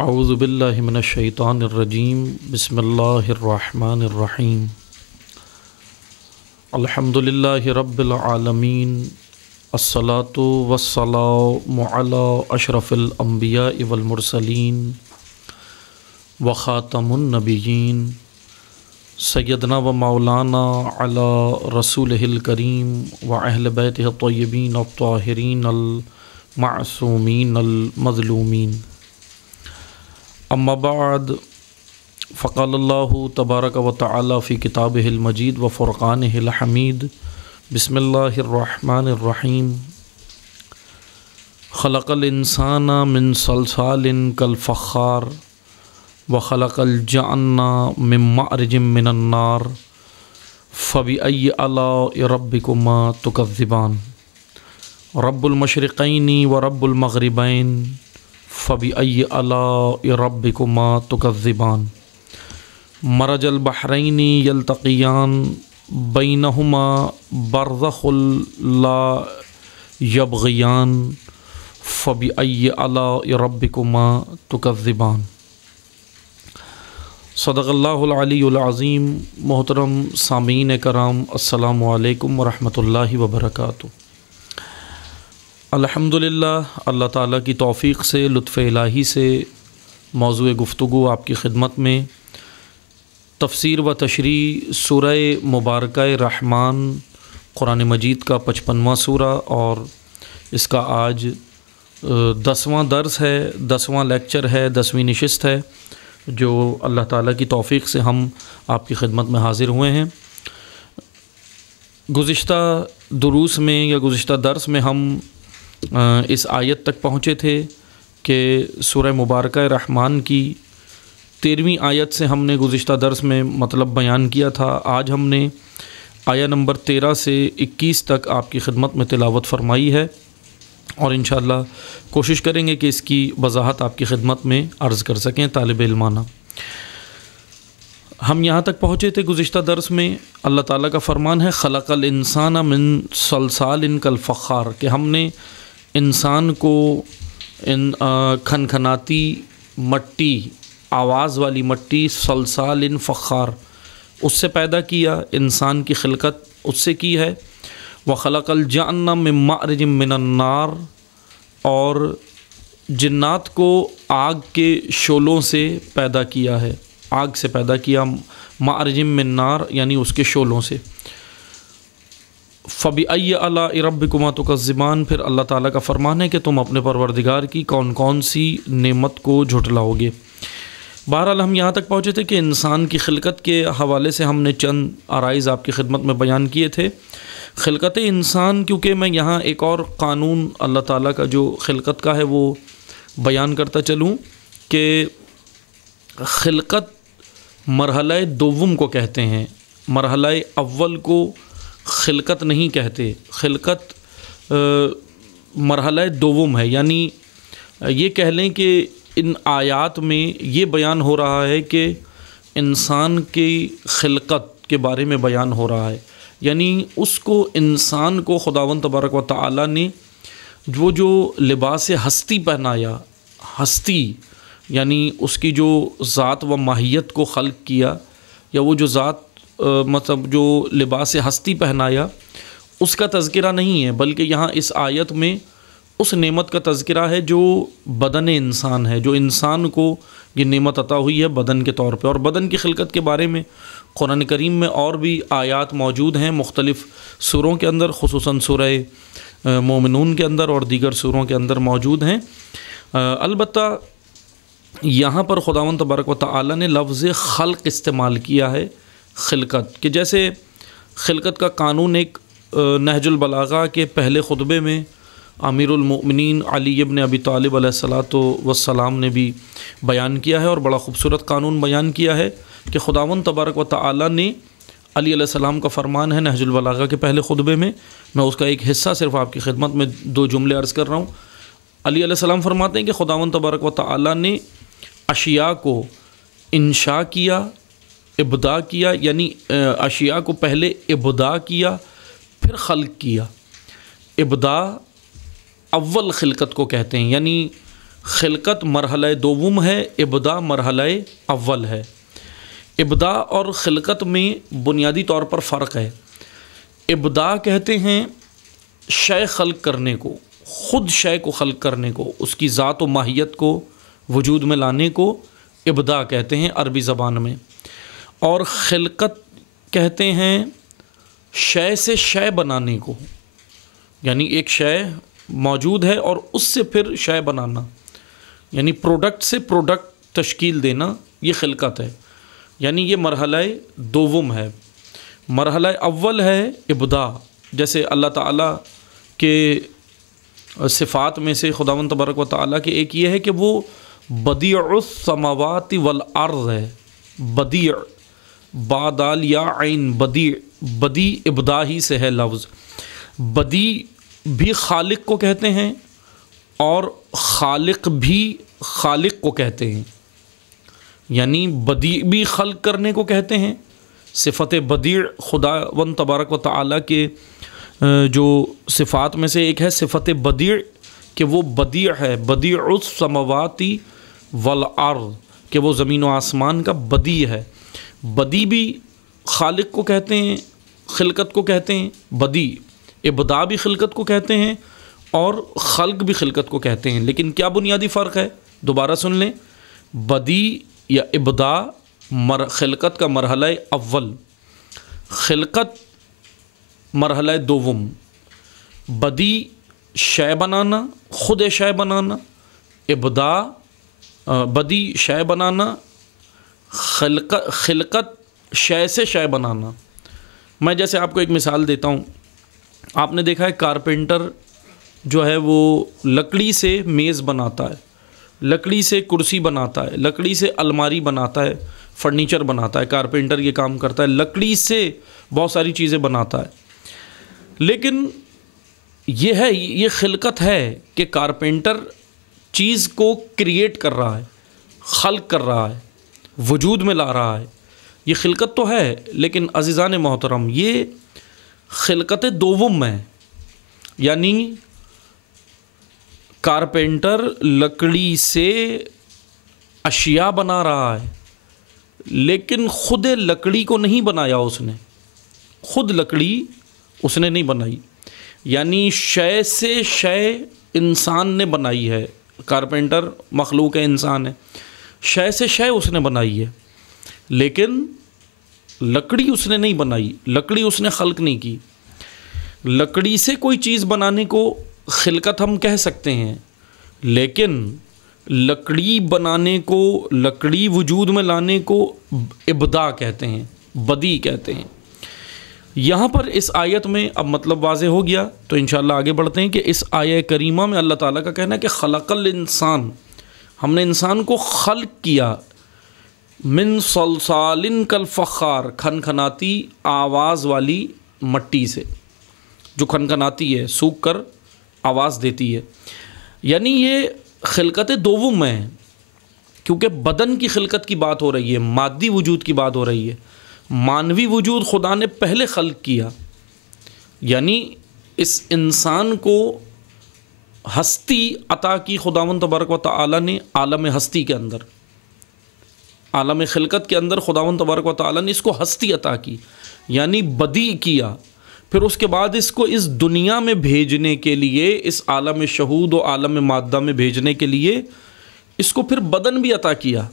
اعوذ باللہ من الشیطان الرجیم بسم اللہ الرحمن الرحیم الحمد للہ رب العالمین الصلاۃ والسلام علی اشرف الانبیاء والمرسلین وخاتم النبیین سیدنا و مولانا علی رسولہ الکریم و اہل بیتہ الطیبین الطاہرین المعصومین المظلومین اما بعد فقال اللہ تبارک و تعالی فی کتابہ المجید و فرقانہ الحمید بسم اللہ الرحمن الرحیم خلق الانسان من صلصال کالفخار وخلق الجان من معرج من النار فبأی آلاء ربکما تکذبان رب المشرقین و رب المغربین فبأی آلاء ربکما تکذبان مرج البحرین یلتقیان بینہما برزخ لا یبغیان فبأی آلاء ربکما تکذبان صدق اللہ العلی العظیم۔ محترم سامعین کرام، السلام علیکم ورحمۃ اللہ وبرکاتہ۔ الحمدللہ اللہ تعالیٰ کی توفیق سے، لطف الہی سے موضوع گفتگو آپ کی خدمت میں تفسیر و تشریح سورہ مبارکہ رحمان قرآن مجید کا 55واں سورہ، اور اس کا آج 10واں درس ہے، 10واں لیکچر ہے، 10ویں نشست ہے جو اللہ تعالیٰ کی توفیق سے ہم آپ کی خدمت میں حاضر ہوئے ہیں۔ گزشتہ دروس میں یا گزشتہ درس میں ہم اس آیت تک پہنچے تھے کہ سورہ مبارکہ رحمان کی 13ویں آیت سے ہم نے گزشتہ درس میں مطلب بیان کیا تھا۔ آج ہم نے آیہ نمبر 13 سے 21 تک آپ کی خدمت میں تلاوت فرمائی ہے، اور انشاءاللہ کوشش کریں گے کہ اس کی وضاحت آپ کی خدمت میں عرض کر سکیں طالب علمانہ۔ ہم یہاں تک پہنچے تھے گزشتہ درس میں، اللہ تعالیٰ کا فرمان ہے خلق الانسان من صلصال کالفخار، کہ ہم نے انسان کو کھنکھناتی مٹی، آواز والی مٹی، صلصال فخار، اس سے پیدا کیا، انسان کی خلقت اس سے کی ہے۔ وخلق الجان من معرج من النار، اور جنات کو آگ کے شعلوں سے پیدا کیا ہے، آگ سے پیدا کیا، معرج من نار یعنی اس کے شعلوں سے۔ فبأی آلاء ربکما تکذبان، پھر اللہ تعالیٰ کا فرمان ہے کہ تم اپنے پروردگار کی کون کون سی نعمت کو جھٹلاؤ گے۔ بہرحال ہم یہاں تک پہنچے تھے کہ انسان کی خلقت کے حوالے سے ہم نے چند آرائز آپ کی خدمت میں بیان کیے تھے۔ خلقت انسان، کیونکہ میں یہاں ایک اور قانون اللہ تعالیٰ کا جو خلقت کا ہے وہ بیان کرتا چلوں کہ خلقت مرحلہ دوم کو کہتے ہیں، مرحلہ اول کو خلقت نہیں کہتے، خلقت مرحلہ دوم ہے، یعنی یہ کہہ لیں کہ ان آیات میں یہ بیان ہو رہا ہے کہ انسان کی خلقت کے بارے میں بیان ہو رہا ہے، یعنی اس کو، انسان کو خداوند تبارک و تعالیٰ نے وہ جو لباس ہستی پہنایا، ہستی یعنی اس کی جو ذات و ماہیت کو خلق کیا، یا وہ جو ذات مطلب جو لباس ہستی پہنایا، اس کا تذکرہ نہیں ہے، بلکہ یہاں اس آیت میں اس نعمت کا تذکرہ ہے جو بدن انسان ہے، جو انسان کو یہ نعمت عطا ہوئی ہے بدن کے طور پہ۔ اور بدن کی خلقت کے بارے میں قرآن کریم میں اور بھی آیات موجود ہیں مختلف سوروں کے اندر، خصوصاً سورہ مومنون کے اندر اور دیگر سوروں کے اندر موجود ہیں۔ البتہ یہاں پر خداوند تبارک و تعالیٰ نے لفظ خلق استعمال کیا ہے، خلقت، کہ جیسے خلقت کا قانون ایک نہج البلاغہ کے پہلے خطبے میں امیر المؤمنین علی ابن ابی طالب علیہ السلام نے بھی بیان کیا ہے، اور بڑا خوبصورت قانون بیان کیا ہے کہ خداوند تبارک و تعالیٰ نے، علی علیہ السلام کا فرمان ہے نہج البلاغہ کے پہلے خطبے میں، میں اس کا ایک حصہ صرف آپ کی خدمت میں 2 جملے عرض کر رہا ہوں۔ علی علیہ السلام فرماتے ہیں کہ خداوند تبارک و تعالیٰ نے اشیاء کو انشاء کیا، ابداع کیا، یعنی اشیاء کو پہلے ابداع کیا پھر خلق کیا۔ ابداع اول خلقت کو کہتے ہیں، یعنی خلقت مرحلہ دوم ہے، ابدا مرحلہ اول ہے۔ ابدا اور خلقت میں بنیادی طور پر فرق ہے۔ ابدا کہتے ہیں شے خلق کرنے کو، خود شے کو خلق کرنے کو، اس کی ذات و ماہیت کو وجود میں لانے کو ابدا کہتے ہیں عربی زبان میں۔ اور خلقت کہتے ہیں شے سے شے بنانے کو، یعنی ایک شے موجود ہے اور اس سے پھر شے بنانا، یعنی پروڈکٹ سے پروڈکٹ تشکیل دینا، یہ خلقت ہے۔ یعنی یہ مرحلہ دوم ہے۔ مرحلہ اول ہے ابدا، جیسے اللہ تعالیٰ کے صفات میں سے خداوند تبارک و تعالیٰ کے ایک یہ ہے کہ وہ بدیع السماوات والارض ہے۔ بدیع، با دال یا عین، بدیع، بدی ابدا ہی سے ہے لفظ۔ بدی بھی خالق کو کہتے ہیں اور خالق بھی خالق کو کہتے ہیں، یعنی بدیع بھی خلق کرنے کو کہتے ہیں۔ صفت بدیع خداوند تبارک و تعالیٰ کے جو صفات میں سے ایک ہے صفت بدیع، کہ وہ بدیع ہے، بدیع السماوات والارض، کہ وہ زمین و آسمان کا بدیع ہے۔ بدیع بھی خالق کو کہتے ہیں، خلقت کو کہتے ہیں، بدیع ابدا بھی خلقت کو کہتے ہیں اور خلق بھی خلقت کو کہتے ہیں۔ لیکن کیا بنیادی فرق ہے؟ دوبارہ سن لیں، بدیع یا ابدا خلقت کا مرحلہ اول، خلقت مرحلہ دوم۔ بدیع شے بنانا، خود شے بنانا، ابدا بدیع شے بنانا، خلقت شے سے شے بنانا۔ میں جیسے آپ کو ایک مثال دیتا ہوں، آپ نے دیکھا ہے کارپینٹر جو ہے وہ لکڑی سے میز بناتا ہے، لکڑی سے کرسی بناتا ہے، لکڑی سے الماری بناتا ہے، فرنیچر بناتا ہے۔ کارپینٹر یہ کام کرتا ہے، لکڑی سے بہت ساری چیزیں بناتا ہے۔ لیکن یہ خلقت ہے کہ کارپینٹر چیز کو کریٹ کر رہا ہے، خلق کر رہا ہے، وجود میں لا رہا ہے، یہ خلقت تو ہے۔ لیکن عزیزان محترم، یہ خلقت دوم ہے، یعنی کارپینٹر لکڑی سے اشیاء بنا رہا ہے، لیکن خود لکڑی کو نہیں بنایا اس نے، خود لکڑی اس نے نہیں بنائی، یعنی شے سے شے انسان نے بنائی ہے۔ کارپینٹر مخلوق ہے، انسان ہے، شے سے شے اس نے بنائی ہے، لیکن لکڑی اس نے نہیں بنائی، لکڑی اس نے خلق نہیں کی۔ لکڑی سے کوئی چیز بنانے کو خلقت ہم کہہ سکتے ہیں، لیکن لکڑی بنانے کو، لکڑی وجود میں لانے کو ابدا کہتے ہیں، بدیع کہتے ہیں۔ یہاں پر اس آیت میں اب مطلب واضح ہو گیا، تو انشاءاللہ آگے بڑھتے ہیں کہ اس آیہ کریمہ میں اللہ تعالیٰ کا کہنا ہے کہ خلق الانسان، ہم نے انسان کو خلق کیا، من صلصال کالفخار، کھنکھناتی آواز والی مٹی سے، جو کھنکھناتی ہے، سوکھ کر آواز دیتی ہے۔ یعنی یہ خلقت دوم ہے، کیونکہ بدن کی خلقت کی بات ہو رہی ہے، مادی وجود کی بات ہو رہی ہے۔ مانوی وجود خدا نے پہلے خلق کیا، یعنی اس انسان کو ہستی عطا کی خداوند تبارک و تعالیٰ نے عالم ہستی کے اندر، عالم خلقت کے اندر خداوند تبارک و تعالیٰ نے اس کو ہستی عطا کی، یعنی بدیع کیا۔ پھر اس کے بعد اس کو اس دنیا میں بھیجنے کے لیے، اس عالم شہود و عالم مادہ میں بھیجنے کے لیے اس کو پھر بدن بھی عطا کیا،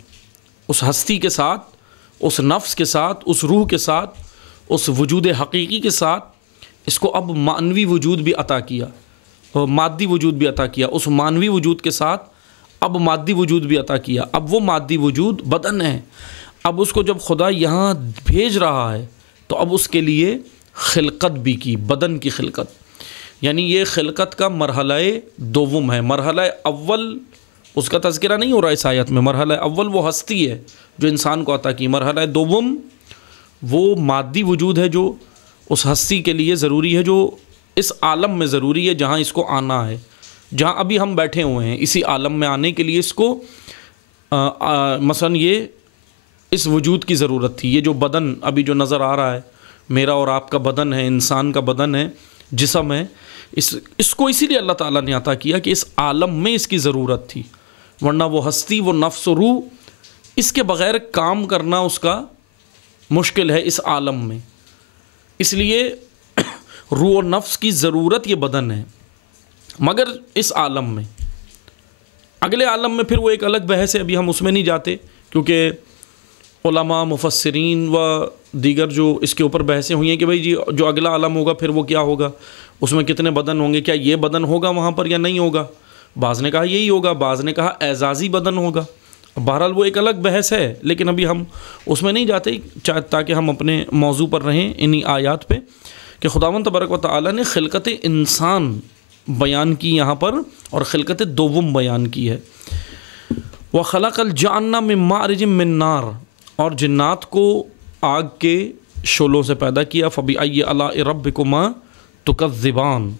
اس ہستی کے ساتھ، اس نفس کے ساتھ، اس روح کے ساتھ، اس وجود حقیقی کے ساتھ اس کو اب مانوی وجود بھی عطا کیا، مادی وجود بھی عطا کیا۔ اس مانوی وجود کے ساتھ اب مادی وجود بھی عطا کیا۔ اب وہ مادی وجود بدن ہے، اب اس کو جب خدا یہاں بھیج رہا ہے تو اب اس کے لیے خلقت بھی کی، بدن کی خلقت۔ یعنی یہ خلقت کا مرحلہ دوم ہے۔ مرحلہ اول اس کا تذکرہ نہیں ہو رہا اس آیت میں، مرحلہ اول وہ ہستی ہے جو انسان کو عطا کی، مرحلہ دوم وہ مادی وجود ہے جو اس ہستی کے لیے ضروری ہے، جو اس عالم میں ضروری ہے جہاں اس کو آنا ہے، جہاں ابھی ہم بیٹھے ہوئے ہیں، اسی عالم میں آنے کے لیے اس کو مثلا یہ اس وجود کی ضرورت تھی۔ یہ جو بدن ابھی جو نظر آ رہا ہے، میرا اور آپ کا بدن ہے، انسان کا بدن ہے، جسم ہے، اس کو اسی لیے اللہ تعالیٰ نے عطا کیا کہ اس عالم میں اس کی ضرورت تھی۔ ورنہ وہ ہستی، وہ نفس و روح، اس کے بغیر کام کرنا اس کا مشکل ہے اس عالم میں. اس لیے روح و نفس کی ضرورت یہ بدن ہے. مگر اس عالم میں، اگلے عالم میں پھر وہ ایک الگ بحث ہے، ابھی ہم اس میں نہیں جاتے، کیونکہ علماء، مفسرین و دیگر جو اس کے اوپر بحثیں ہوئی ہیں کہ بھئی جی جو اگلا عالم ہوگا پھر وہ کیا ہوگا، اس میں کتنے بدن ہوں گے، کیا یہ بدن ہوگا وہاں پر یا نہیں ہوگا. بعض نے کہا یہی ہوگا، بعض نے کہا اعزازی بدن ہوگا. بہرحال وہ ایک الگ بحث ہے، لیکن ابھی ہم اس میں نہیں جاتے تاکہ ہم اپنے موضوع پر رہیں انہی آیات پہ، کہ خداوند تبارک و تعالیٰ نے خلقت انسان بیان کی یہاں پر، اور خلقت دوم بیان کی ہے. وَخَلَقَ الْجَانَّ مِن مَّارِجٍ مِّن نَّارٍ، اور جنات کو آگ کے شعلوں سے پیدا کیا. فَبِأَيِّ آلَاءِ رَبِّكُمَا تُكَذِّبَانِ،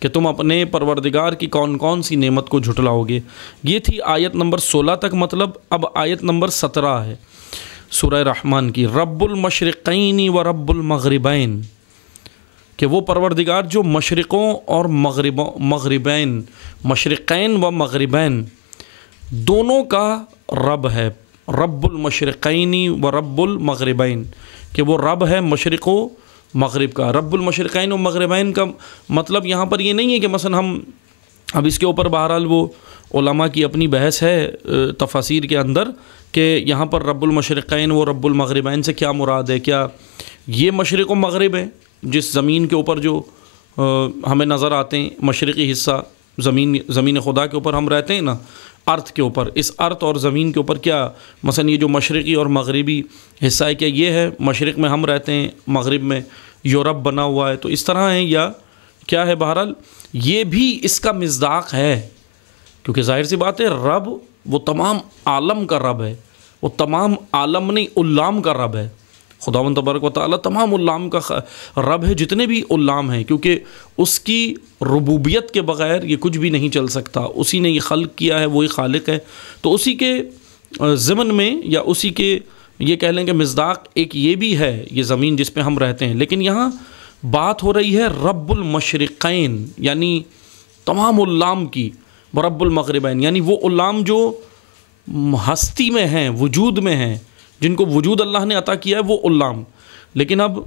کہ تم اپنے پروردگار کی کون کون سی نعمت کو جھٹلاؤ گے. یہ تھی آیت نمبر 16 تک مطلب. اب آیت نمبر 17 ہے سورہ رحمان کی. رب المشرقین و رب المغربین، کہ وہ پروردگار جو مشرقوں اور مغربین، مشرقین و مغربین دونوں کا رب ہے. رب المشرقین و رب المغربین، کہ وہ رب ہے مشرق و مغرب کا. رب المشرقین و مغربین کا مطلب یہاں پر یہ نہیں ہے کہ مثلا ہم اب اس کے اوپر بہرحال وہ علماء کی اپنی بحث ہے تفاسیر کے اندر کہ یہاں پر رب المشرقین و رب المغربین سے کیا مراد ہے. کیا یہ مشرق و مغرب ہے جس زمین کے اوپر جو ہمیں نظر آتے ہیں، مشرقی حصہ زمین خدا کے اوپر ہم رہتے ہیں نا، ارتھ کے اوپر، اس ارتھ اور زمین کے اوپر کیا مثلا یہ جو مشرقی اور مغربی حصہ ہے، کیا یہ ہے مشرق میں ہم رہتے ہیں، مغرب میں یورپ بنا ہوا ہے، تو اس طرح ہے یا کیا ہے. بہرحال یہ بھی اس کا مصداق ہے، کیونکہ ظاہر سی بات ہے رب وہ تمام عالم کا رب ہے، وہ تمام عالم نہیں علام کا رب ہے. خداوند تبارک و تعالیٰ تمام علام کا رب ہے، جتنے بھی علام ہیں، کیونکہ اس کی ربوبیت کے بغیر یہ کچھ بھی نہیں چل سکتا. اسی نے یہ خلق کیا ہے، وہی خالق ہے. تو اسی کے ضمن میں یا اسی کے یہ کہہ لیں کہ مصداق ایک یہ بھی ہے یہ زمین جس پہ ہم رہتے ہیں. لیکن یہاں بات ہو رہی ہے رب المشرقین یعنی تمام علام کی، رب المغربین یعنی وہ علام جو ہستی میں ہیں، وجود میں ہیں، جن کو وجود اللہ نے عطا کیا ہے وہ علام. لیکن اب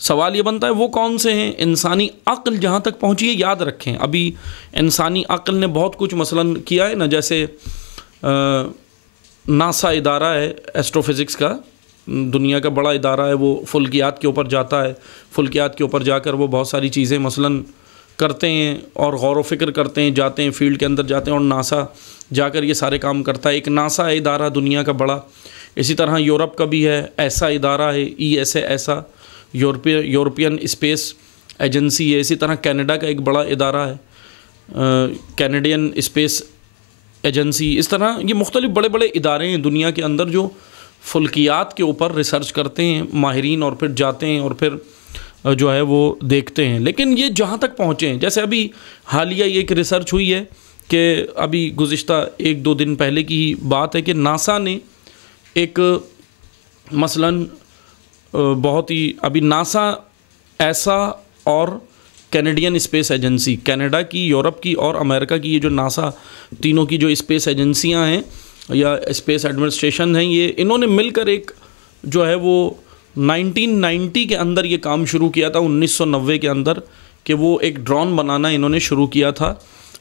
سوال یہ بنتا ہے وہ کون سے ہیں؟ انسانی عقل جہاں تک پہنچی ہے، یاد رکھیں ابھی انسانی عقل نے بہت کچھ مثلاً کیا ہے نا، جیسے ناسا ادارہ ہے ایسٹرو فزکس کا، دنیا کا بڑا ادارہ ہے، وہ فلکیات کے اوپر جاتا ہے، فلکیات کے اوپر جا کر وہ بہت ساری چیزیں مثلاً کرتے ہیں اور غور و فکر کرتے ہیں، جاتے ہیں فیلڈ کے اندر جاتے ہیں، اور ناسا جا کر یہ سارے کام کرتا ہے. ایک ناسا ہے ادارہ دنیا کا بڑا. اسی طرح یورپ کا بھی ہے ایسا ادارہ ہے، ESA ایسا یورپین اسپیس ایجنسی ہے. اسی طرح کینیڈا کا ایک بڑا ادارہ ہے کینیڈین اسپیس ایجنسی. اس طرح یہ مختلف بڑے بڑے ادارے ہیں دنیا کے اندر جو فلکیات کے اوپر ریسرچ کرتے ہیں ماہرین، اور پھر جاتے ہیں اور پھر جو ہے وہ دیکھتے ہیں. لیکن یہ جہاں تک پہنچے ہیں، جیسے ابھی حالیہ یہ ایک ریسرچ ہوئی ہے کہ ابھی گزشتہ 1-2 دن پہلے کی بات ہے کہ ناسا نے ایک مثلاً بہت ہی ابھی ناسا ایسا اور کینیڈین اسپیس ایجنسی، کینیڈا کی، یورپ کی اور امریکہ کی، یہ جو ناسا تینوں کی جو اسپیس ایجنسیاں ہیں یا اسپیس ایڈمنسٹریشن ہیں، یہ انہوں نے مل کر ایک جو ہے وہ 1990 کے اندر یہ کام شروع کیا تھا، 1990 کے اندر، کہ وہ ایک ڈرون بنانا انہوں نے شروع کیا تھا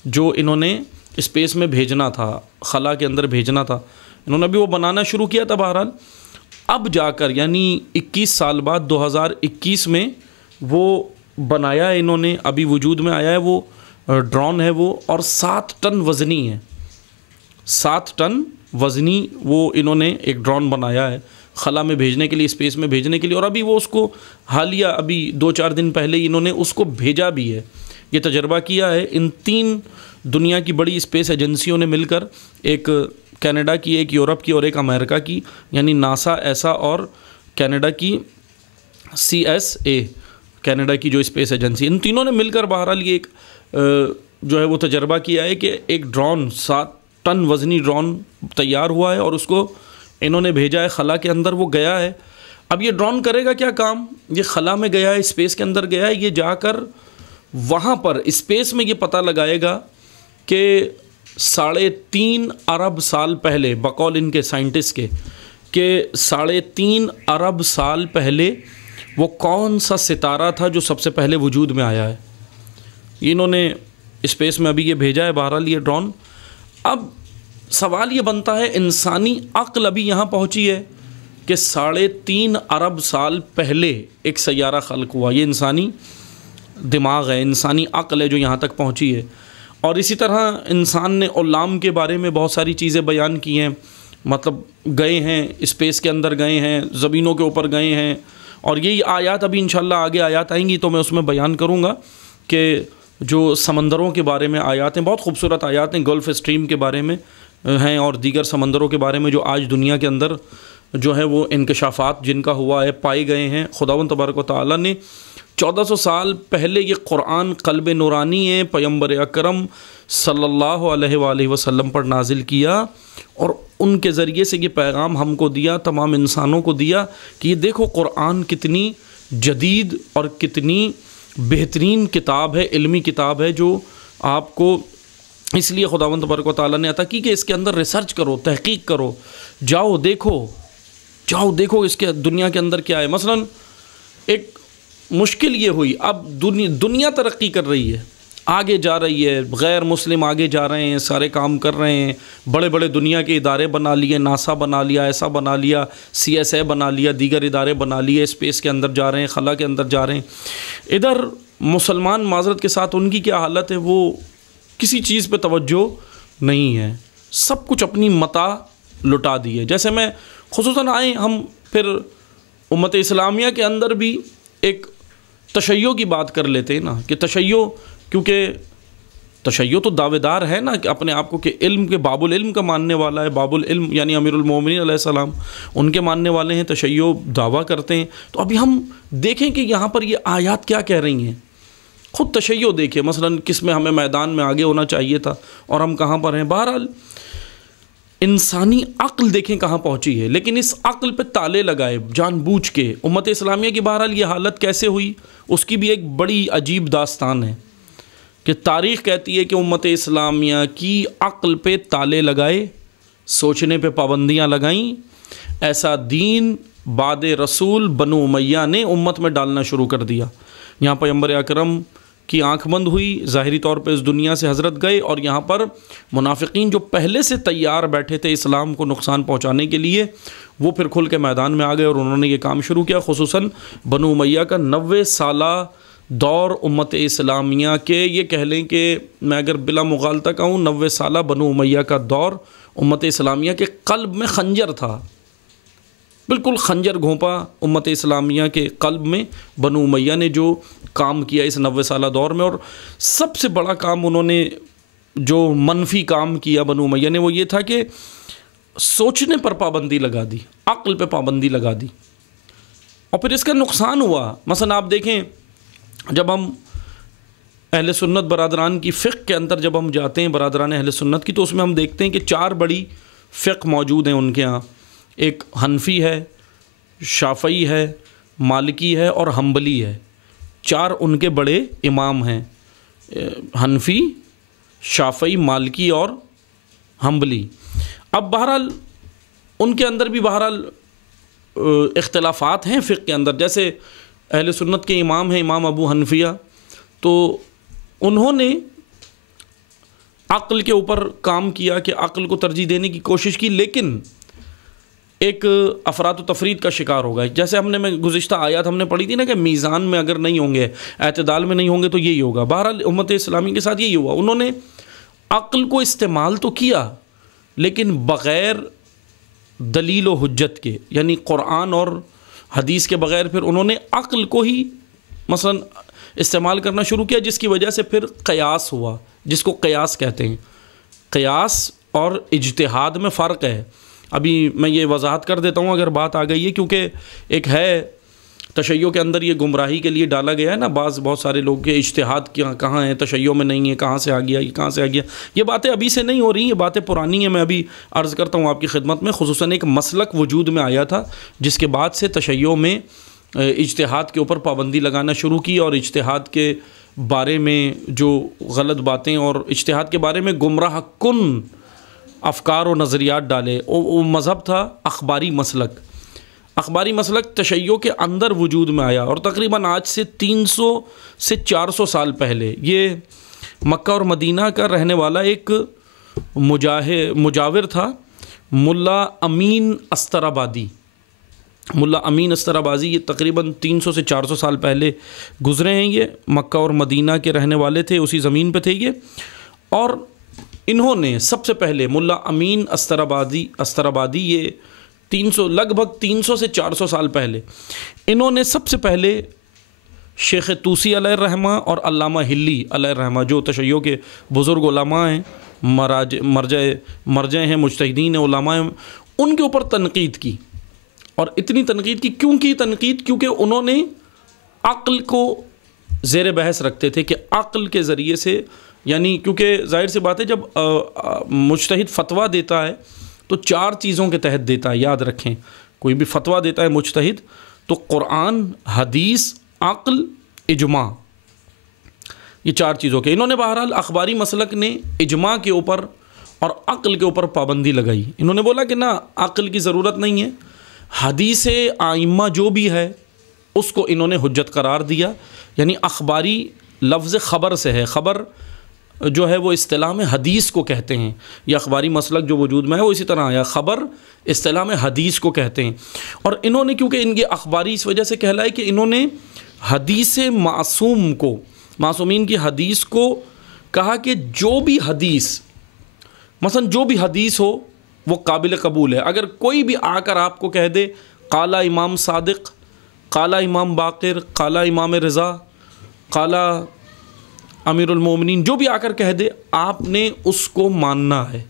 جو انہوں نے اسپیس میں بھیجنا تھا، خلا کے اندر بھیجنا تھا. انہوں نے بھی وہ بنانا شروع کیا تھا. بہرحال اب جا کر یعنی 21 سال بعد 2021 میں وہ بنایا ہے انہوں نے، ابھی وجود میں آیا ہے وہ ڈرون ہے وہ، اور 7 ٹن وزنی ہے، 7 ٹن وزنی وہ انہوں نے ایک ڈرون بنایا ہے خلا میں بھیجنے کے لیے، اسپیس میں بھیجنے کے لیے. اور ابھی وہ اس کو حالیہ ابھی 2-4 دن پہلے انہوں نے اس کو بھیجا بھی ہے. یہ تجربہ کیا ہے ان 3 دنیا کی بڑی اسپیس ایجنسیوں نے مل کر، ایک کینیڈا کی، ایک یورپ کی اور ایک امریکہ کی، یعنی ناسا ایسا اور کینیڈا کی CSA کینیڈا کی جو اسپیس ایجنسی، ان تینوں نے مل کر بہرحال یہ ایک جو ہے وہ تجربہ کیا ہے کہ ایک ڈرون 7 ٹن وزنی ڈرون تیار ہوا ہے اور اس کو انہوں نے بھیجا ہے خلا کے اندر، وہ گیا ہے. اب یہ ڈرون کرے گا کیا کام؟ یہ خلا میں گیا ہے، اسپیس کے اندر گیا ہے، یہ جا کر وہاں پر اسپیس میں یہ پتہ لگائے گا کہ 3.5 ارب سال پہلے، بقول ان کے سائنٹسٹ کے، کہ 3.5 ارب سال پہلے وہ کون سا ستارہ تھا جو سب سے پہلے وجود میں آیا ہے. انہوں نے اسپیس میں ابھی یہ بھیجا ہے بہرحال یہ ڈرون. اب سوال یہ بنتا ہے، انسانی عقل ابھی یہاں پہنچی ہے کہ 3.5 ارب سال پہلے ایک سیارہ خلق ہوا. یہ انسانی دماغ ہے، انسانی عقل ہے جو یہاں تک پہنچی ہے. اور اسی طرح انسان نے علام کے بارے میں بہت ساری چیزیں بیان کی ہیں، مطلب گئے ہیں اسپیس کے اندر، گئے ہیں زمینوں کے اوپر گئے ہیں. اور یہی آیات ابھی انشاءاللہ آگے آیات آئیں گی تو میں اس میں بیان کروں گا کہ جو سمندروں کے بارے میں آیات ہیں، بہت خوبصورت آیات ہیں، گلف اسٹریم کے بارے میں ہیں اور دیگر سمندروں کے بارے میں جو آج دنیا کے اندر جو ہے وہ انکشافات جن کا ہوا ہے پائے گئے ہیں. خداوند تبارک و تعالیٰ نے 1400 سال پہلے یہ قرآن قلب نورانی ہے پیغمبر اکرم صلی اللہ علیہ وآلہ وسلم پر نازل کیا اور ان کے ذریعے سے یہ پیغام ہم کو دیا، تمام انسانوں کو دیا کہ یہ دیکھو قرآن کتنی جدید اور کتنی بہترین کتاب ہے، علمی کتاب ہے جو آپ کو اس لیے خداوند تبارک و تعالیٰ نے عطا کی کہ اس کے اندر ریسرچ کرو، تحقیق کرو، جاؤ دیکھو اس کے دنیا کے اندر کیا ہے. مثلا ایک مشکل یہ ہوئی، اب دنیا ترقی کر رہی ہے، آگے جا رہی ہے، غیر مسلم آگے جا رہے ہیں، سارے کام کر رہے ہیں، بڑے بڑے دنیا کے ادارے بنا لیے، ناسا بنا لیا، ایسا بنا لیا، CSA بنا لیا، دیگر ادارے بنا لیے، اسپیس کے اندر جا رہے ہیں، خلا کے اندر جا رہے ہیں. ادھر مسلمان معذرت کے ساتھ ان کی کیا حالت ہے، وہ کسی چیز پہ توجہ نہیں ہے، سب کچھ اپنی متاع لٹا دی ہے. جیسے میں خصوصاً آئیں ہم پھر امت اسلامیہ کے اندر بھی ایک تشیع کی بات کر لیتے ہیں نا، کہ تشیع، کیونکہ تشیع تو دعوے دار ہے نا کہ اپنے آپ کو کہ علم کے باب العلم کا ماننے والا ہے، باب العلم یعنی امیر المومنین علیہ السلام ان کے ماننے والے ہیں، تشیع دعویٰ کرتے ہیں. تو ابھی ہم دیکھیں کہ یہاں پر یہ آیات کیا کہہ رہی ہیں. خود تشیع دیکھیں مثلا کس میں ہمیں میدان میں آگے ہونا چاہیے تھا اور ہم کہاں پر ہیں. بہرحال انسانی عقل دیکھیں کہاں پہنچی ہے، لیکن اس عقل پہ تالے لگائے جان بوجھ کے. امت اسلامیہ کی بہرحال یہ حالت کیسے ہوئی اس کی بھی ایک بڑی عجیب داستان ہے کہ تاریخ کہتی ہے کہ امت اسلامیہ کی عقل پہ تالے لگائے، سوچنے پہ پابندیاں لگائیں. ایسا دین بعد رسول بنو امیہ نے امت میں ڈالنا شروع کر دیا. یہاں پیغمبر اکرم کی آنکھ بند ہوئی، ظاہری طور پہ اس دنیا سے حضرت گئے، اور یہاں پر منافقین جو پہلے سے تیار بیٹھے تھے اسلام کو نقصان پہنچانے کے لیے، وہ پھر کھل کے میدان میں آ گئے اور انہوں نے یہ کام شروع کیا. خصوصاً بنو امیہ کا 90 سالہ دور امت اسلامیہ کے، یہ کہہ لیں کہ میں اگر بلا مغالطہ کہوں 90 سالہ بنو امیہ کا دور امت اسلامیہ کے قلب میں خنجر تھا، بالکل خنجر گھونپا امت اسلامیہ کے قلب میں بنو امیہ نے جو کام کیا اس 90 سالہ دور میں. اور سب سے بڑا کام انہوں نے جو منفی کام کیا بنو امیہ نے وہ یہ تھا کہ سوچنے پر پابندی لگا دی، عقل پہ پابندی لگا دی، اور پھر اس کا نقصان ہوا. مثلا آپ دیکھیں جب ہم اہل سنت برادران کی فقہ کے اندر جب ہم جاتے ہیں، برادران اہل سنت کی، تو اس میں ہم دیکھتے ہیں کہ 4 بڑی فقہ موجود ہیں ان کے ہاں. ایک حنفی ہے، شافعی ہے، مالکی ہے اور حنبلی ہے. 4 ان کے بڑے امام ہیں، حنفی، شافعی، مالکی اور حنبلی. اب بہرحال ان کے اندر بھی بہرحال اختلافات ہیں فقہ کے اندر. جیسے اہل سنت کے امام ہیں امام ابو حنفیہ، تو انہوں نے عقل کے اوپر کام کیا کہ عقل کو ترجیح دینے کی کوشش کی، لیکن ایک افراط و تفرید کا شکار ہو گئے. جیسے ہم نے گزشتہ آیات ہم نے پڑھی تھی نا کہ میزان میں اگر نہیں ہوں گے، اعتدال میں نہیں ہوں گے تو یہی ہوگا. بہرحال امت اسلامی کے ساتھ یہی ہوا، انہوں نے عقل کو استعمال تو کیا لیکن بغیر دلیل و حجت کے، یعنی قرآن اور حدیث کے بغیر پھر انہوں نے عقل کو ہی مثلا استعمال کرنا شروع کیا، جس کی وجہ سے پھر قیاس ہوا، جس کو قیاس کہتے ہیں. قیاس اور اجتہاد میں فرق ہے. ابھی میں یہ وضاحت کر دیتا ہوں اگر بات آ گئی ہے، کیونکہ ایک ہے تشیع کے اندر یہ گمراہی کے لیے ڈالا گیا ہے نا، بہت سارے لوگ کے اجتہاد کہاں ہیں، تشیع میں نہیں ہے، کہاں سے آ گیا، یہ کہاں سے آ گیا. یہ باتیں ابھی سے نہیں ہو رہی، یہ باتیں پرانی ہیں. میں ابھی عرض کرتا ہوں آپ کی خدمت میں، خصوصاً ایک مسلک وجود میں آیا تھا جس کے بعد سے تشیع میں اجتہاد کے اوپر پابندی لگانا شروع کی، اور اجتہاد کے بارے میں جو غلط باتیں اور اجتہاد کے بارے میں گمراہ کن افکار و نظریات ڈالے، وہ مذہب تھا اخباری مسلک۔ اخباری مسلک تشیع کے اندر وجود میں آیا، اور تقریباً آج سے 300 سے 400 سال پہلے یہ مکہ اور مدینہ کا رہنے والا ایک مجاور تھا، ملا امین استرابادی۔ ملا امین استرابادی یہ تقریباً 300 سے 400 سال پہلے گزرے ہیں۔ یہ مکہ اور مدینہ کے رہنے والے تھے، اسی زمین پہ تھے یہ، اور انہوں نے سب سے پہلے ملا امین استرابادی یہ لگ بھگ 300 سے 400 سال پہلے انہوں نے سب سے پہلے شیخ طوسی علیہ الرحمہ اور علامہ ہلی علیہ الرحمہ، جو تشیع کے بزرگ علماء ہیں، مرجع ہیں، مجتہدین علماء ہیں، ان کے اوپر تنقید کی۔ اور اتنی تنقید کی، کیوں کی تنقید؟ کیونکہ انہوں نے عقل کو زیر بحث رکھتے تھے کہ عقل کے ذریعے سے، یعنی کیونکہ ظاہر سی بات ہے جب مجتہد فتویٰ دیتا ہے تو 4 چیزوں کے تحت دیتا ہے، یاد رکھیں، کوئی بھی فتویٰ دیتا ہے مجتہد تو قرآن، حدیث، عقل، اجماع، یہ 4 چیزوں کے۔ انہوں نے بہرحال اخباری مسلک نے اجماع کے اوپر اور عقل کے اوپر پابندی لگائی۔ انہوں نے بولا کہ نہ، عقل کی ضرورت نہیں ہے، حدیث آئمہ جو بھی ہے اس کو انہوں نے حجت قرار دیا۔ یعنی اخباری لفظ خبر سے ہے، خبر جو ہے وہ اصطلاح میں حدیث کو کہتے ہیں، یہ اخباری مسلک جو وجود میں ہے وہ اسی طرح آیا، خبر اصطلاح میں حدیث کو کہتے ہیں۔ اور انہوں نے کیونکہ ان کے اخباری اس وجہ سے کہلائے کہ انہوں نے حدیث معصوم کو، معصومین کی حدیث کو کہا کہ جو بھی حدیث، مثلا جو بھی حدیث ہو وہ قابل قبول ہے۔ اگر کوئی بھی آ کر آپ کو کہہ دے قال امام صادق، قال امام باقر، قال امام رضا، قال امیر المومنین، جو بھی آ کر کہہ دے، آپ نے اس کو ماننا ہے۔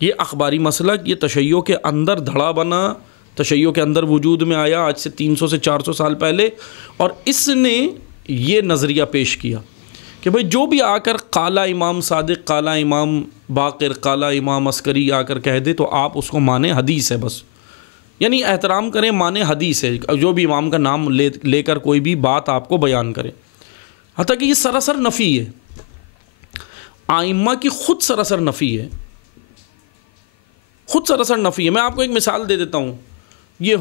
یہ اخباری مسلک، یہ تشیع کے اندر دھڑا بنا، تشیع کے اندر وجود میں آیا آج سے 300 سے 400 سال پہلے، اور اس نے یہ نظریہ پیش کیا کہ بھئی جو بھی آ کر قال امام صادق، قال امام باقر، قال امام عسکری آ کر کہہ دے تو آپ اس کو مانیں، حدیث ہے بس، یعنی احترام کریں، مانیں، حدیث ہے، جو بھی امام کا نام لے کر کوئی بھی بات آپ کو بیان کرے، حتیٰ کہ یہ سراسر نفی ہے، آئمہ کی خود سراسر نفی ہے، خود سراسر نفی ہے۔ میں آپ کو ایک مثال دے دیتا ہوں، یہ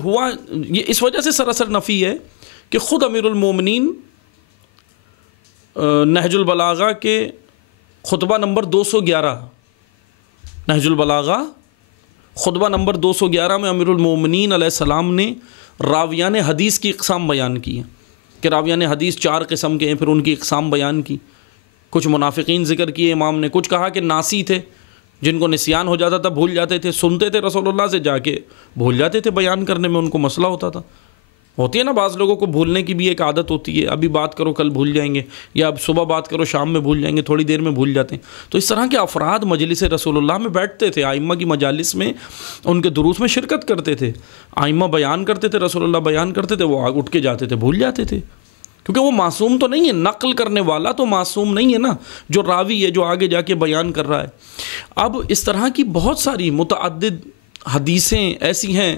اس وجہ سے سراسر نفی ہے کہ خود امیر المومنین نہج البلاغہ کے خطبہ نمبر 211، نہج البلاغہ خطبہ نمبر 211 میں امیر المومنین علیہ السلام نے راویان حدیث کی اقسام بیان کی ہیں کہ راویان حدیث 4 قسم کے ہیں، پھر ان کی اقسام بیان کی، کچھ منافقین ذکر کیے امام نے، کچھ کہا کہ ناسی تھے، جن کو نسیان ہو جاتا تھا، بھول جاتے تھے، سنتے تھے رسول اللہ سے جا کے بھول جاتے تھے، بیان کرنے میں ان کو مسئلہ ہوتا تھا۔ ہوتی ہے نا بعض لوگوں کو بھولنے کی بھی ایک عادت ہوتی ہے، ابھی بات کرو کل بھول جائیں گے، یا اب صبح بات کرو شام میں بھول جائیں گے، تھوڑی دیر میں بھول جاتے ہیں۔ تو اس طرح کے افراد مجلس رسول اللہ میں بیٹھتے تھے، آئمہ کی مجالس میں، ان کے دروس میں شرکت کرتے تھے، آئمہ بیان کرتے تھے، رسول اللہ بیان کرتے تھے، وہ اٹھ کے جاتے تھے، بھول جاتے تھے، کیونکہ وہ معصوم تو نہیں ہے، نقل کرنے والا تو معصوم نہیں ہے نا، جو راوی ہے، جو آگے جا کے بیان کر رہا ہے۔ اب اس طرح کی بہت ساری متعدد حدیثیں ایسی ہیں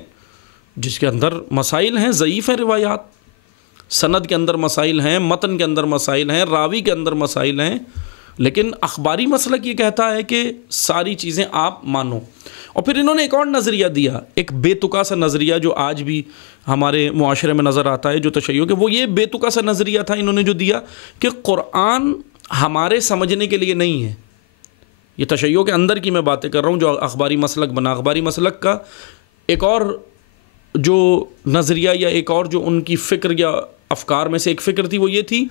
جس کے اندر مسائل ہیں، ضعیف ہیں روایات، سند کے اندر مسائل ہیں، متن کے اندر مسائل ہیں، راوی کے اندر مسائل ہیں، لیکن اخباری مسلک یہ کہتا ہے کہ ساری چیزیں آپ مانو۔ اور پھر انہوں نے ایک اور نظریہ دیا، ایک بے تکا سا نظریہ جو آج بھی ہمارے معاشرے میں نظر آتا ہے جو تشیع کے، وہ یہ بے تکا سا نظریہ تھا انہوں نے جو دیا کہ قرآن ہمارے سمجھنے کے لیے نہیں ہے۔ یہ تشیع کے اندر کی میں باتیں کر رہا ہوں جو اخباری مسلک بنا۔ اخباری مسلک کا ایک اور جو نظریہ یا ایک اور جو ان کی فکر یا افکار میں سے ایک فکر تھی وہ یہ تھی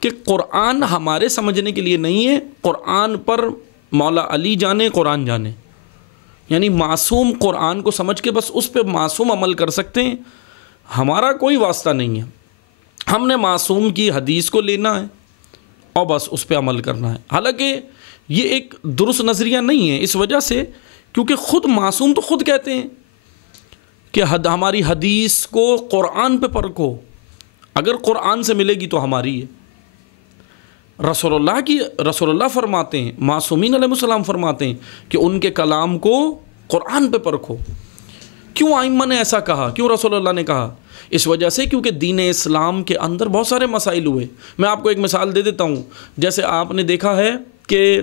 کہ قرآن ہمارے سمجھنے کے لیے نہیں ہے، قرآن پر مولا علی جانے، قرآن جانے، یعنی معصوم قرآن کو سمجھ کے بس اس پہ معصوم عمل کر سکتے ہیں، ہمارا کوئی واسطہ نہیں ہے، ہم نے معصوم کی حدیث کو لینا ہے اور بس اس پہ عمل کرنا ہے۔ حالانکہ یہ ایک درست نظریہ نہیں ہے، اس وجہ سے کیونکہ خود معصوم تو خود کہتے ہیں کہ ہماری حدیث کو قرآن پہ پرکھو، اگر قرآن سے ملے گی تو ہماری ہے۔ رسول اللہ فرماتے ہیں، معصومین علیہ السلام فرماتے ہیں کہ ان کے کلام کو قرآن پہ پرکھو۔ کیوں ائمہ نے ایسا کہا, کیوں رسول اللہ نے کہا؟ اس وجہ سے کیونکہ دین اسلام کے اندر بہت سارے مسائل ہوئے. میں آپ کو ایک مثال دے دیتا ہوں. جیسے آپ نے دیکھا ہے کہ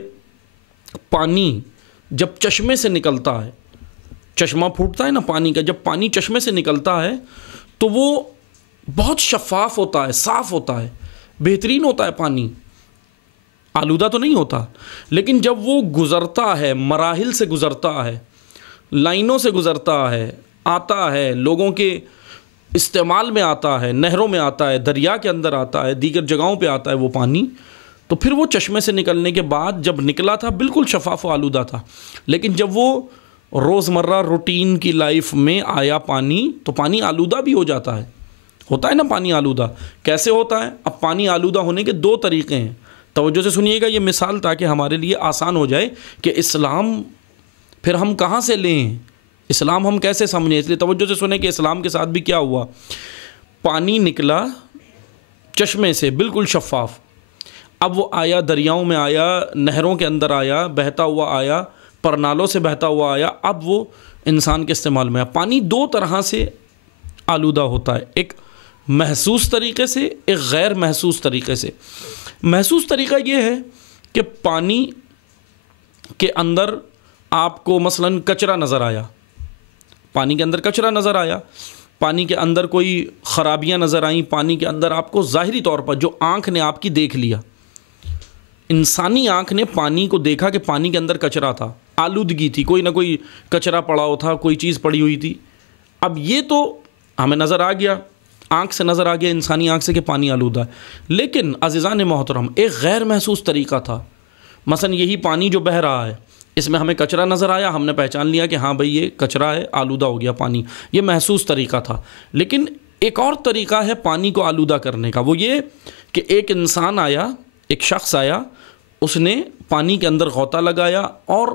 پانی جب چشمے سے نکلتا ہے, چشمہ پھوٹتا ہے نا پانی کا, جب پانی چشمے سے نکلتا ہے تو وہ بہت شفاف ہوتا ہے, صاف ہوتا ہے, بہترین ہوتا ہے پانی, آلودہ تو نہیں ہوتا. لیکن جب وہ گزرتا ہے, مراحل سے گزرتا ہے, لائنوں سے گزرتا ہے, آتا ہے, لوگوں کے استعمال میں آتا ہے, نہروں میں آتا ہے, دریا کے اندر آتا ہے, دیگر جگہوں پہ آتا ہے وہ پانی, تو پھر وہ چشمے سے نکلنے کے بعد جب نکلا تھا بالکل شفاف و آلودہ تھا. لیکن جب وہ روزمرہ روٹین کی لائف میں آیا پانی, تو پانی آلودہ بھی ہو جاتا ہے. ہوتا ہے نا پانی آلودہ. کیسے ہوتا ہے؟ اب پانی آلودہ ہونے کے دو طریقے ہیں. توجہ سے سنیے گا یہ مثال تاکہ ہمارے لیے آسان ہو جائے کہ اسلام پھر ہم کہاں سے لیں, اسلام ہم کیسے سمجھیں. اس لیے توجہ سے سنیں کہ اسلام کے ساتھ بھی کیا ہوا. پانی نکلا چشمے سے بالکل شفاف, اب وہ آیا دریاؤں میں آیا, نہروں کے اندر آیا, بہتا ہوا آیا, پرنالوں سے بہتا ہوا آیا, اب وہ انسان کے استعمال میں آیا. پانی دو طرح سے آلودہ ہوتا ہے, ایک محسوس طریقے سے, ایک غیر محسوس طریقے سے. محسوس طریقہ یہ ہے کہ پانی کے اندر آپ کو مثلاً کچرا نظر آیا, پانی کے اندر کچرا نظر آیا, پانی کے اندر کوئی خرابیاں نظر آئیں, پانی کے اندر آپ کو ظاہری طور پر جو آنکھ نے آپ کی دیکھ لیا, انسانی آنکھ نے پانی کو دیکھا کہ پانی کے اندر کچرا تھا, آلودگی تھی, کوئی نہ کوئی کچرا پڑا ہو تھا, کوئی چیز پڑی ہوئی تھی. اب یہ تو ہمیں نظر آ گیا, آنکھ سے نظر آ گیا, انسانی آنکھ سے کہ پانی آلودہ ہے. لیکن عزیزان محترم ایک غیر محسوس طریقہ تھا. مثلا یہی پانی جو بہہ رہا ہے, اس میں ہمیں کچرا نظر آیا, ہم نے پہچان لیا کہ ہاں بھئی یہ کچرا ہے, آلودہ ہو گیا پانی. یہ محسوس طریقہ تھا. لیکن ایک اور طریقہ ہے پانی کو آلودہ کرنے کا, وہ یہ کہ ایک انسان آیا, ایک شخص آیا, اس نے پانی کے اندر غوطہ لگایا اور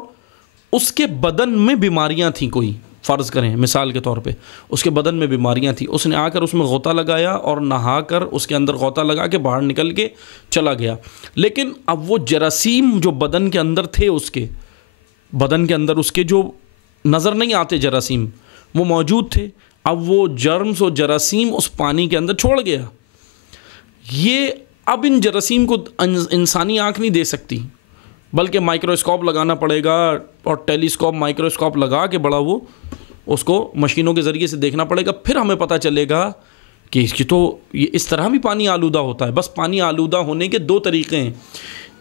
اس کے بدن میں بیماریاں تھیں, کوئی فرض کریں مثال کے طور پہ اس کے بدن میں بیماریاں تھیں, اس نے آ کر اس میں غوطہ لگایا اور نہا کر اس کے اندر غوطہ لگا کے باہر نکل کے چلا گیا. لیکن اب وہ جراثیم جو بدن کے اندر تھے, اس کے بدن کے اندر اس کے جو نظر نہیں آتے جراثیم, وہ موجود تھے. اب وہ جرمز و جراثیم اس پانی کے اندر چھوڑ گیا. یہ اب ان جراثیم کو انسانی آنکھ نہیں دے سکتی, بلکہ مائکروسکوپ لگانا پڑے گا, اور ٹیلیسکوپ مائکروسکوپ لگا کے بڑا وہ اس کو مشینوں کے ذریعے سے دیکھنا پڑے گا. پھر ہمیں پتہ چلے گا کہ اس کی تو یہ اس طرح بھی پانی آلودہ ہوتا ہے. بس پانی آلودہ ہونے کے دو طریقے ہیں,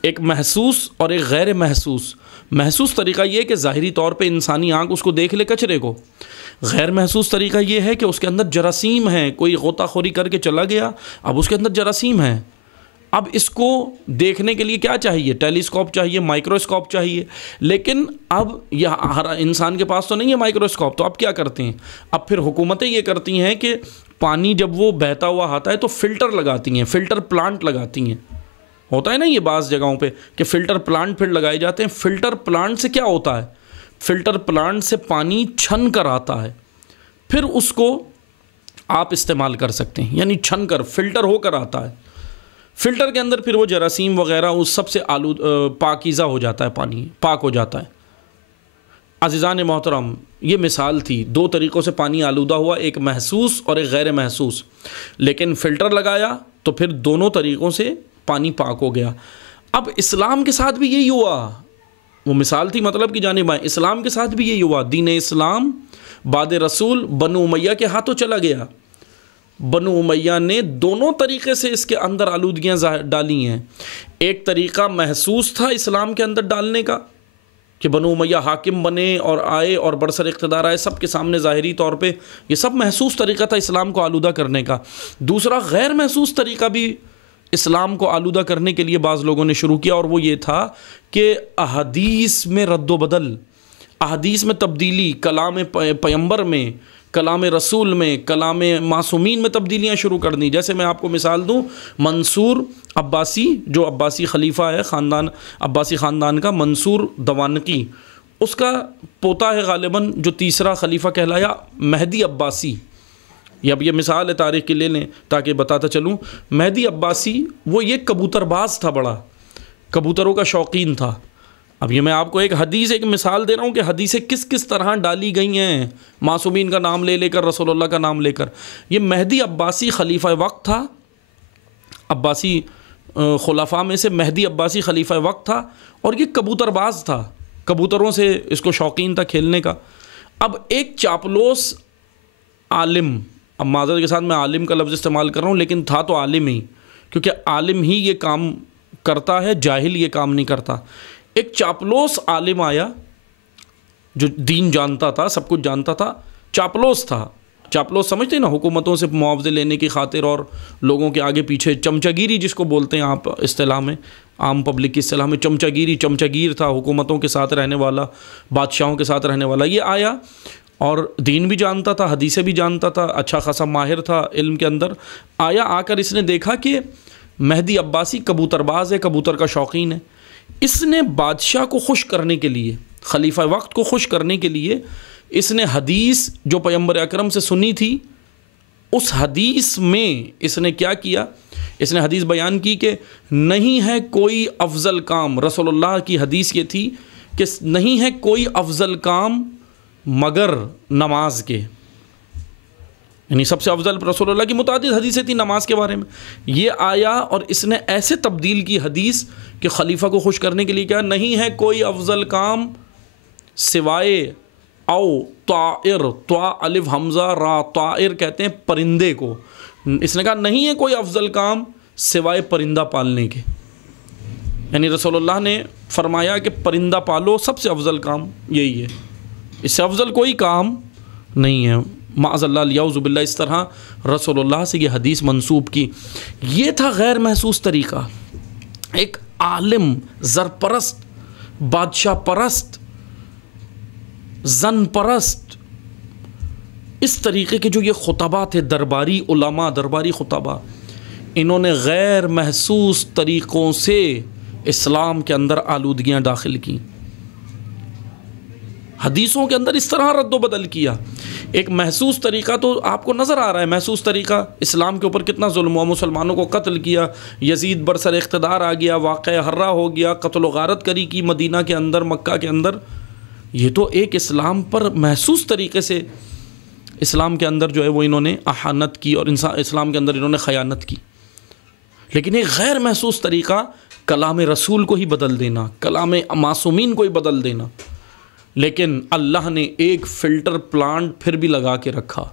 ایک محسوس اور ایک غیر محسوس. محسوس طریقہ یہ ہے کہ ظاہری طور پہ انسانی آنکھ اس کو دیکھ لے کچرے کو. غیر محسوس طریقہ یہ ہے کہ اس کے اندر جراثیم ہیں, کوئی غوطہ خوری کر کے چلا گیا, اب اس کے اندر جراثیم ہیں. اب اس کو دیکھنے کے لیے کیا چاہیے؟ ٹیلیسکوپ چاہیے, مائکروسکوپ چاہیے. لیکن اب یہ ہر انسان کے پاس تو نہیں ہے مائکروسکوپ, تو اب کیا کرتے ہیں؟ اب پھر حکومتیں یہ کرتی ہیں کہ پانی جب وہ بہتا ہوا آتا ہے تو فلٹر لگاتی ہیں, فلٹر پلانٹ لگاتی ہیں. ہوتا ہے نا یہ بعض جگہوں پہ کہ فلٹر پلانٹ پھر لگائے جاتے ہیں. فلٹر پلانٹ سے کیا ہوتا ہے؟ فلٹر پلانٹ سے پانی چھن کر آتا ہے, پھر اس کو آپ استعمال کر سکتے ہیں, یعنی چھن کر فلٹر ہو کر آتا ہے. فلٹر کے اندر پھر وہ جراثیم وغیرہ اس سب سے پاکیزہ ہو جاتا ہے, پانی پاک ہو جاتا ہے. عزیزان محترم یہ مثال تھی, دو طریقوں سے پانی آلودہ ہوا, ایک محسوس اور ایک غیر محسوس. لیکن فلٹر لگایا تو پھر دونوں طریقوں سے پانی پاک ہو گیا. اب اسلام کے ساتھ بھی یہی ہوا, وہ مثال تھی مطلب کی جانب آئیں. اسلام کے ساتھ بھی یہی ہوا. دین اسلام بعد رسول بنو امیہ کے ہاتھوں چلا گیا. بنو امیہ نے دونوں طریقے سے اس کے اندر آلودگیاں ڈالی ہیں. ایک طریقہ محسوس تھا اسلام کے اندر ڈالنے کا کہ بنو امیہ حاکم بنے اور آئے اور برسر اقتدار آئے, سب کے سامنے ظاہری طور پہ یہ سب محسوس طریقہ تھا اسلام کو آلودہ کرنے کا. دوسرا غیر محسوس طریقہ بھی اسلام کو آلودہ کرنے کے لیے بعض لوگوں نے شروع کیا, اور وہ یہ تھا کہ احادیث میں رد و بدل, احادیث میں تبدیلی, کلام پیغمبر میں, کلام رسول میں, کلام معصومین میں تبدیلیاں شروع کر دیں. جیسے میں آپ کو مثال دوں, منصور عباسی جو عباسی خلیفہ ہے, خاندان عباسی خاندان کا, منصور دوانقی, اس کا پوتا ہے غالباً جو تیسرا خلیفہ کہلایا, مہدی عباسی. اب یہ مثال ہے تاریخ کی, لے لیں تاکہ بتاتا چلوں. مہدی عباسی وہ یہ کبوتر باز تھا, بڑا کبوتروں کا شوقین تھا. اب یہ میں آپ کو ایک حدیث ایک مثال دے رہا ہوں کہ حدیثیں کس کس طرح ڈالی گئی ہیں معصومین کا نام لے لے کر، رسول اللہ کا نام لے کر۔ یہ مہدی عباسی خلیفہ وقت تھا، عباسی خلفاء میں سے مہدی عباسی خلیفہ وقت تھا، اور یہ کبوتر باز تھا، کبوتروں سے اس کو شوقین تھا کھیلنے کا۔ اب ایک چاپلوس عالم، اب معذرت کے ساتھ میں عالم کا لفظ استعمال کر رہا ہوں، لیکن تھا تو عالم ہی، کیونکہ عالم ہی یہ کام کرتا ہے، جاہل یہ کام نہیں کرتا۔ ایک چاپلوس عالم آیا جو دین جانتا تھا، سب کچھ جانتا تھا، چاپلوس تھا۔ چاپلوس سمجھتے ہیں نا، حکومتوں سے معاوضے لینے کی خاطر اور لوگوں کے آگے پیچھے، چمچہ گیری جس کو بولتے ہیں آپ اصطلاح میں، عام پبلک کی اصطلاح میں چمچہ گیری، چمچہ گیر تھا، حکومتوں کے ساتھ رہنے والا، بادشاہوں کے ساتھ رہنے والا۔ یہ آیا اور دین بھی جانتا تھا، حدیثیں بھی جانتا تھا، اچھا خاصا ماہر تھا علم کے اندر۔ آیا، آ کر اس نے دیکھا کہ مہدی عباسی کبوتر باز ہے، کبوتر کا شوقین ہے۔ اس نے بادشاہ کو خوش کرنے کے لیے، خلیفہ وقت کو خوش کرنے کے لیے، اس نے حدیث جو پیغمبر اکرم سے سنی تھی، اس حدیث میں اس نے کیا کیا؟ اس نے حدیث بیان کی کہ نہیں ہے کوئی افضل کام، رسول اللہ کی حدیث یہ تھی کہ نہیں ہے کوئی افضل کام مگر نماز کے، یعنی سب سے افضل رسول اللہ کی متعدد حدیثیں تھیں نماز کے بارے میں۔ یہ آیا اور اس نے ایسے تبدیل کی حدیث کہ خلیفہ کو خوش کرنے کے لیے کیا، نہیں ہے کوئی افضل کام سوائے او طائر، طا الف حمزہ را، طائر کہتے ہیں پرندے کو۔ اس نے کہا نہیں ہے کوئی افضل کام سوائے پرندہ پالنے کے، یعنی رسول اللہ نے فرمایا کہ پرندہ پالو، سب سے افضل کام یہی ہے، اس سے افضل کوئی کام نہیں ہے۔ معاذ اللہ الیعوذ باللہ، اس طرح رسول اللہ سے یہ حدیث منسوب کی۔ یہ تھا غیر محسوس طریقہ۔ ایک عالم، زرپرست، بادشاہ پرست، زن پرست، اس طریقے کے جو یہ خطبہ تھے، درباری علماء، درباری خطبہ، انہوں نے غیر محسوس طریقوں سے اسلام کے اندر آلودگیاں داخل کی، حدیثوں کے اندر اس طرح رد و بدل کیا۔ ایک محسوس طریقہ تو آپ کو نظر آ رہا ہے، محسوس طریقہ اسلام کے اوپر کتنا ظلم ہوا، مسلمانوں کو قتل کیا، یزید برسر اقتدار آ گیا، واقعہ حرہ ہو گیا، قتل و غارت کری کی مدینہ کے اندر، مکہ کے اندر۔ یہ تو ایک اسلام پر محسوس طریقے سے اسلام کے اندر جو ہے وہ انہوں نے احانت کی، اور اسلام کے اندر انہوں نے خیانت کی۔ لیکن ایک غیر محسوس طریقہ کلام رسول کو ہی بدل دینا، کلام معصومین کو ہی بدل دینا۔ لیکن اللہ نے ایک فلٹر پلانٹ پھر بھی لگا کے رکھا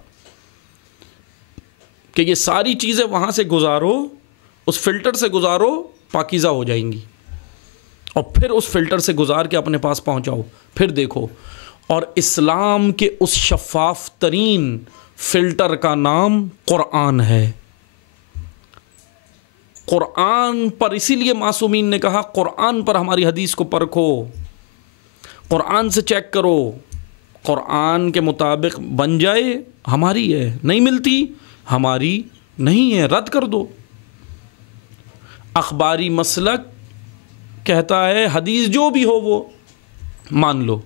کہ یہ ساری چیزیں وہاں سے گزارو، اس فلٹر سے گزارو، پاکیزہ ہو جائیں گی، اور پھر اس فلٹر سے گزار کے اپنے پاس پہنچاؤ، پھر دیکھو۔ اور اسلام کے اس شفاف ترین فلٹر کا نام قرآن ہے۔ قرآن پر اسی لیے معصومین نے کہا قرآن پر ہماری حدیث کو پرکھو، قرآن سے چیک کرو، قرآن کے مطابق بن جائے ہماری ہے، نہیں ملتی ہماری نہیں ہے، رد کر دو۔ اخباری مسلک کہتا ہے حدیث جو بھی ہو وہ مان لو،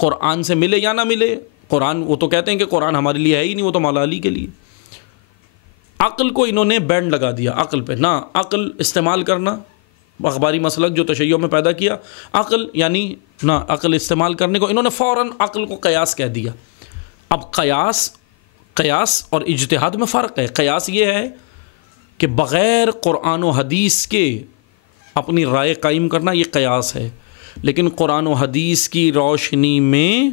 قرآن سے ملے یا نہ ملے۔ قرآن، وہ تو کہتے ہیں کہ قرآن ہمارے لیے ہے ہی نہیں، وہ تو مولا علی کے لیے۔ عقل کو انہوں نے بینڈ لگا دیا، عقل پہ نہ عقل استعمال کرنا، اخباری مسلک جو تشیع میں پیدا کیا، عقل یعنی نہ عقل استعمال کرنے کو انہوں نے فوراً عقل کو قیاس کہہ دیا۔ اب قیاس اور اجتہاد میں فرق ہے۔ قیاس یہ ہے کہ بغیر قرآن و حدیث کے اپنی رائے قائم کرنا، یہ قیاس ہے۔ لیکن قرآن و حدیث کی روشنی میں،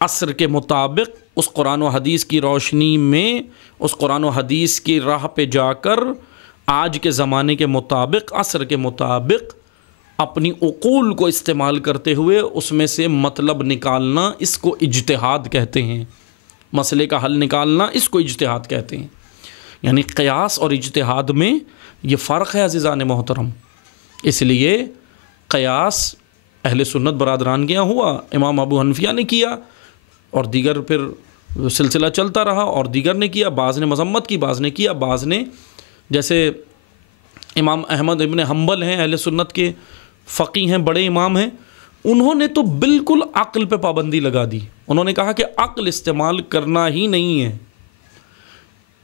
عصر کے مطابق اس قرآن و حدیث کی روشنی میں، اس قرآن و حدیث کی راہ پہ جا کر آج کے زمانے کے مطابق، عصر کے مطابق اپنی عقول کو استعمال کرتے ہوئے اس میں سے مطلب نکالنا، اس کو اجتہاد کہتے ہیں۔ مسئلے کا حل نکالنا، اس کو اجتہاد کہتے ہیں۔ یعنی قیاس اور اجتہاد میں یہ فرق ہے عزیزان محترم۔ اس لیے قیاس اہل سنت برادران کے یہاں ہوا، امام ابو حنیفہ نے کیا، اور دیگر پھر سلسلہ چلتا رہا، اور دیگر نے کیا، بعض نے مذمت کی، بعض نے کیا، بعض نے، جیسے امام احمد ابن حنبل ہیں، اہل سنت کے فقیہ ہیں، بڑے امام ہیں، انہوں نے تو بالکل عقل پہ پابندی لگا دی۔ انہوں نے کہا کہ عقل استعمال کرنا ہی نہیں ہے۔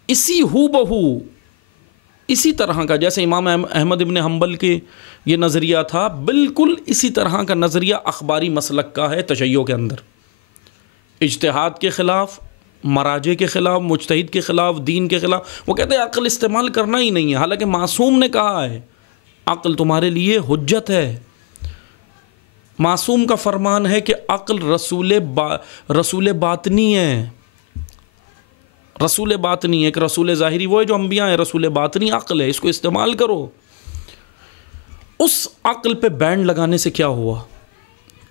اسی ہو بہو اسی طرح کا جیسے امام احمد ابن حنبل کے یہ نظریہ تھا، بالکل اسی طرح کا نظریہ اخباری مسلک کا ہے تشیع کے اندر، اجتہاد کے خلاف، مراجع کے خلاف، مجتہد کے خلاف، دین کے خلاف۔ وہ کہتے ہیں عقل استعمال کرنا ہی نہیں ہے، حالانکہ معصوم نے کہا ہے عقل تمہارے لیے حجت ہے۔ معصوم کا فرمان ہے کہ عقل رسول باطنی ہے، رسول باطنی ہے، ایک رسول ظاہری وہ ہے جو انبیاء ہیں، رسول باطنی عقل ہے، اس کو استعمال کرو۔ اس عقل پہ بینڈ لگانے سے کیا ہوا،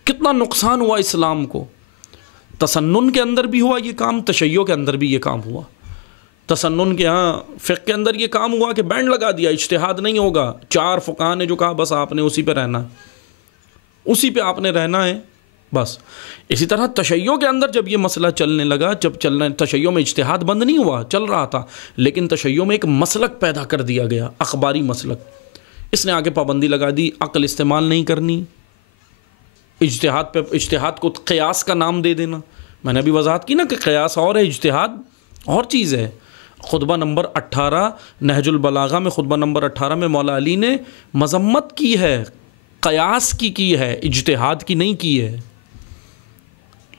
کتنا نقصان ہوا اسلام کو۔ تسنن کے اندر بھی ہوا یہ کام، تشیع کے اندر بھی یہ کام ہوا۔ تسنن کے ہاں فقہ کے اندر یہ کام ہوا کہ بینڈ لگا دیا، اجتہاد نہیں ہوگا، 4 فقہاء نے جو کہا بس آپ نے اسی پہ رہنا ہے، اسی پہ آپ نے رہنا ہے بس۔ اسی طرح تشیع کے اندر جب یہ مسئلہ چلنے لگا، تشیع میں اجتہاد بند نہیں ہوا، چل رہا تھا، لیکن تشیع میں ایک مسلک پیدا کر دیا گیا، اخباری مسلک۔ اس نے آگے پابندی لگا دی، عقل استعمال نہیں کرنی، اجتہاد کو قیاس کا نام دے دینا۔ میں نے ابھی وضاحت کی نا کہ قیاس اور ہے، اجتہاد اور چیز ہے۔ خطبہ نمبر 18 نہج البلاغہ میں، خطبہ نمبر 18 میں مولا علی نے مذمت کی ہے، قیاس کی ہے، اجتہاد کی نہیں کی ہے۔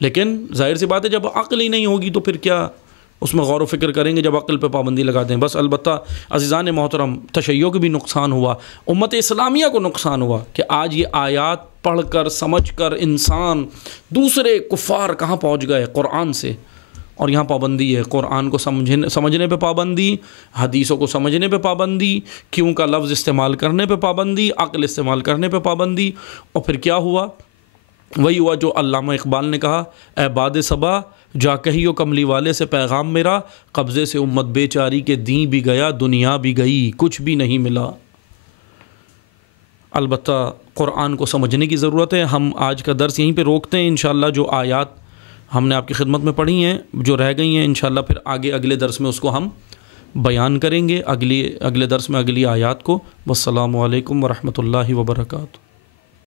لیکن ظاہر سی بات ہے جب عقل ہی نہیں ہوگی تو پھر کیا اس میں غور و فکر کریں گے، جب عقل پہ پابندی لگا دیں بس۔ البتہ عزیزان محترم، تشیع کو بھی نقصان ہوا، امت اسلامیہ کو نقصان ہوا کہ آج یہ آیات پڑھ کر سمجھ کر انسان دوسرے کفار کہاں پہنچ گئے قرآن سے، اور یہاں پابندی ہے، قرآن کو سمجھنے پہ پابندی، حدیثوں کو سمجھنے پہ پابندی، کیوں کا لفظ استعمال کرنے پہ پابندی، عقل استعمال کرنے پہ پابندی۔ اور پھر کیا ہوا؟ وہی ہوا جو علامہ اقبال نے کہا، اے باد صبا جا کہیو کملی والے سے پیغام میرا، قبضے سے امت بیچاری کے دین بھی گیا دنیا بھی گئی، کچھ بھی نہیں ملا۔ البتہ قرآن کو سمجھنے کی ضرورت ہے۔ ہم آج کا درس یہیں پہ روکتے ہیں، انشاءاللہ جو آیات ہم نے آپ کی خدمت میں پڑھی ہیں، جو رہ گئی ہیں، انشاءاللہ پھر اگلے درس میں اس کو ہم بیان کریں گے، اگلے درس میں اگلی آیات کو۔ والسلام علیکم ورحمۃ اللہ وبرکاتہ۔